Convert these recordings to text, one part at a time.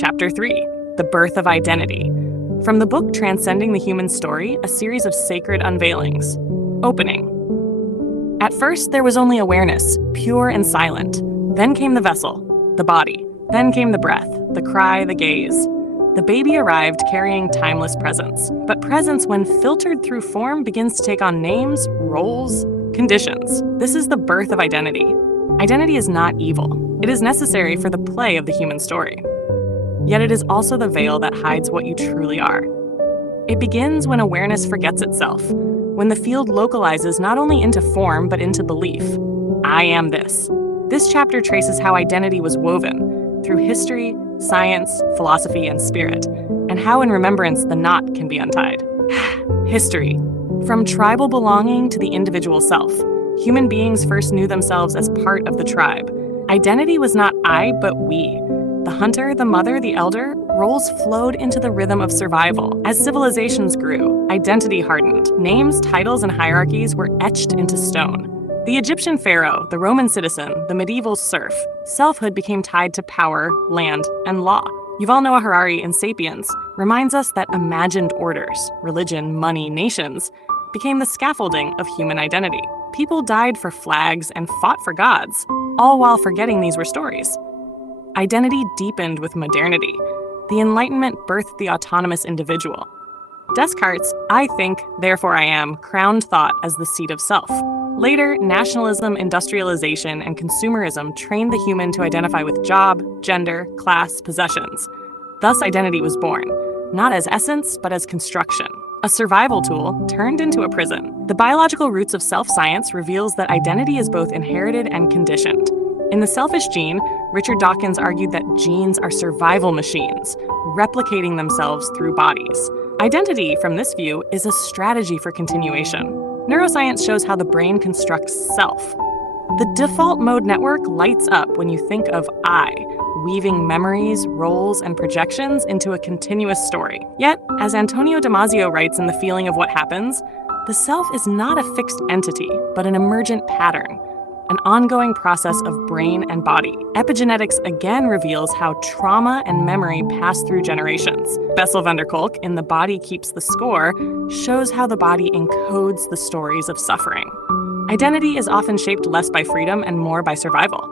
Chapter 3, The Birth of Identity. From the book Transcending the Human Story, a series of sacred unveilings. Opening. At first, there was only awareness, pure and silent. Then came the vessel, the body. Then came the breath, the cry, the gaze. The baby arrived carrying timeless presence. But presence, when filtered through form, begins to take on names, roles, conditions. This is the birth of identity. Identity is not evil. It is necessary for the play of the human story. Yet it is also the veil that hides what you truly are. It begins when awareness forgets itself, when the field localizes not only into form but into belief. I am this. This chapter traces how identity was woven through history, science, philosophy, and spirit, and how in remembrance the knot can be untied. History. From tribal belonging to the individual self, human beings first knew themselves as part of the tribe. Identity was not I, but we. The hunter, the mother, the elder, roles flowed into the rhythm of survival. As civilizations grew, identity hardened. Names, titles, and hierarchies were etched into stone. The Egyptian pharaoh, the Roman citizen, the medieval serf, selfhood became tied to power, land, and law. Yuval Noah Harari in *Sapiens* reminds us that imagined orders, religion, money, nations, became the scaffolding of human identity. People died for flags and fought for gods, all while forgetting these were stories. Identity deepened with modernity. The Enlightenment birthed the autonomous individual. Descartes' "I think, therefore I am" crowned thought as the seat of self. Later, nationalism, industrialization, and consumerism trained the human to identify with job, gender, class, possessions. Thus, identity was born, not as essence, but as construction. A survival tool turned into a prison. The biological roots of self-science reveals that identity is both inherited and conditioned. In The Selfish Gene, Richard Dawkins argued that genes are survival machines, replicating themselves through bodies. Identity, from this view, is a strategy for continuation. Neuroscience shows how the brain constructs self. The default mode network lights up when you think of I, weaving memories, roles, and projections into a continuous story. Yet, as Antonio Damasio writes in The Feeling of What Happens, the self is not a fixed entity, but an emergent pattern, an ongoing process of brain and body. Epigenetics again reveals how trauma and memory pass through generations. Bessel van der Kolk, in The Body Keeps the Score, shows how the body encodes the stories of suffering. Identity is often shaped less by freedom and more by survival.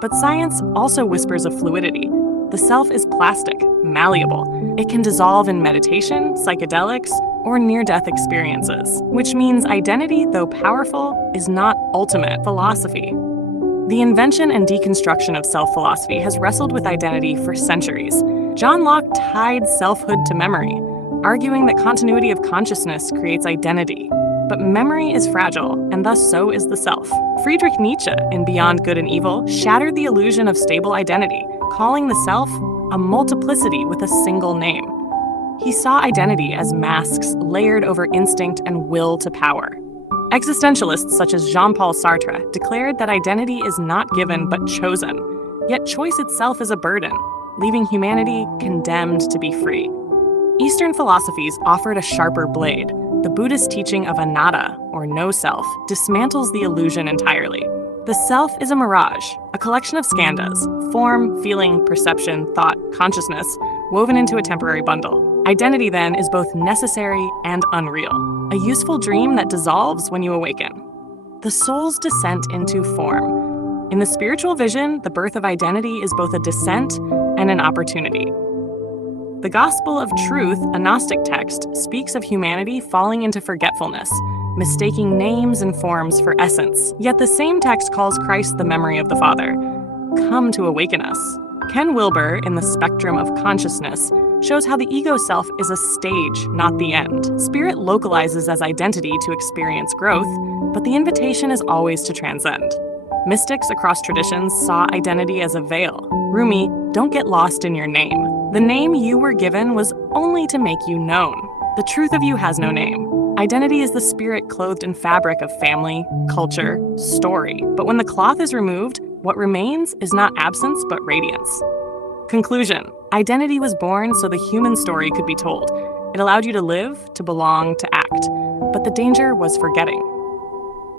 But science also whispers of fluidity. The self is plastic, malleable. It can dissolve in meditation, psychedelics, or near-death experiences, which means identity, though powerful, is not ultimate philosophy. The invention and deconstruction of self-philosophy has wrestled with identity for centuries. John Locke tied selfhood to memory, arguing that continuity of consciousness creates identity. But memory is fragile, and thus so is the self. Friedrich Nietzsche, in Beyond Good and Evil, shattered the illusion of stable identity, calling the self a multiplicity with a single name. He saw identity as masks layered over instinct and will to power. Existentialists such as Jean-Paul Sartre declared that identity is not given but chosen, yet choice itself is a burden, leaving humanity condemned to be free. Eastern philosophies offered a sharper blade. The Buddhist teaching of anatta, or no self, dismantles the illusion entirely. The self is a mirage, a collection of skandhas, form, feeling, perception, thought, consciousness, woven into a temporary bundle. Identity, then, is both necessary and unreal, a useful dream that dissolves when you awaken. The soul's descent into form. In the spiritual vision, the birth of identity is both a descent and an opportunity. The Gospel of Truth, a Gnostic text, speaks of humanity falling into forgetfulness, mistaking names and forms for essence. Yet the same text calls Christ the memory of the Father. Come to awaken us. Ken Wilber, in The Spectrum of Consciousness, shows how the ego self is a stage, not the end. Spirit localizes as identity to experience growth, but the invitation is always to transcend. Mystics across traditions saw identity as a veil. Rumi, don't get lost in your name. The name you were given was only to make you known. The truth of you has no name. Identity is the spirit clothed in fabric of family, culture, story. But when the cloth is removed, what remains is not absence, but radiance. Conclusion. Identity was born so the human story could be told. It allowed you to live, to belong, to act. But the danger was forgetting.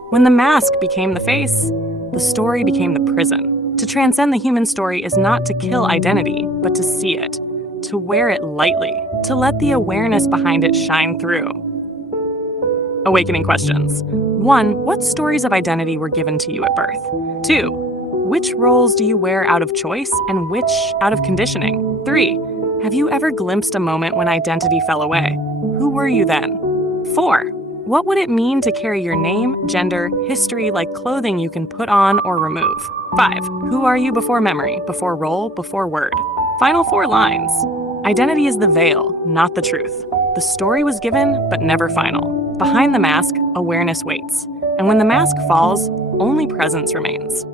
When the mask became the face, the story became the prison. To transcend the human story is not to kill identity, but to see it. to wear it lightly, to let the awareness behind it shine through. Awakening questions. 1. What stories of identity were given to you at birth? 2. Which roles do you wear out of choice and which out of conditioning? 3. Have you ever glimpsed a moment when identity fell away? Who were you then? 4. What would it mean to carry your name, gender, history like clothing you can put on or remove? 5. Who are you before memory, before role, before word? Final 4 lines. Identity is the veil, not the truth. The story was given, but never final. Behind the mask, awareness waits. And when the mask falls, only presence remains.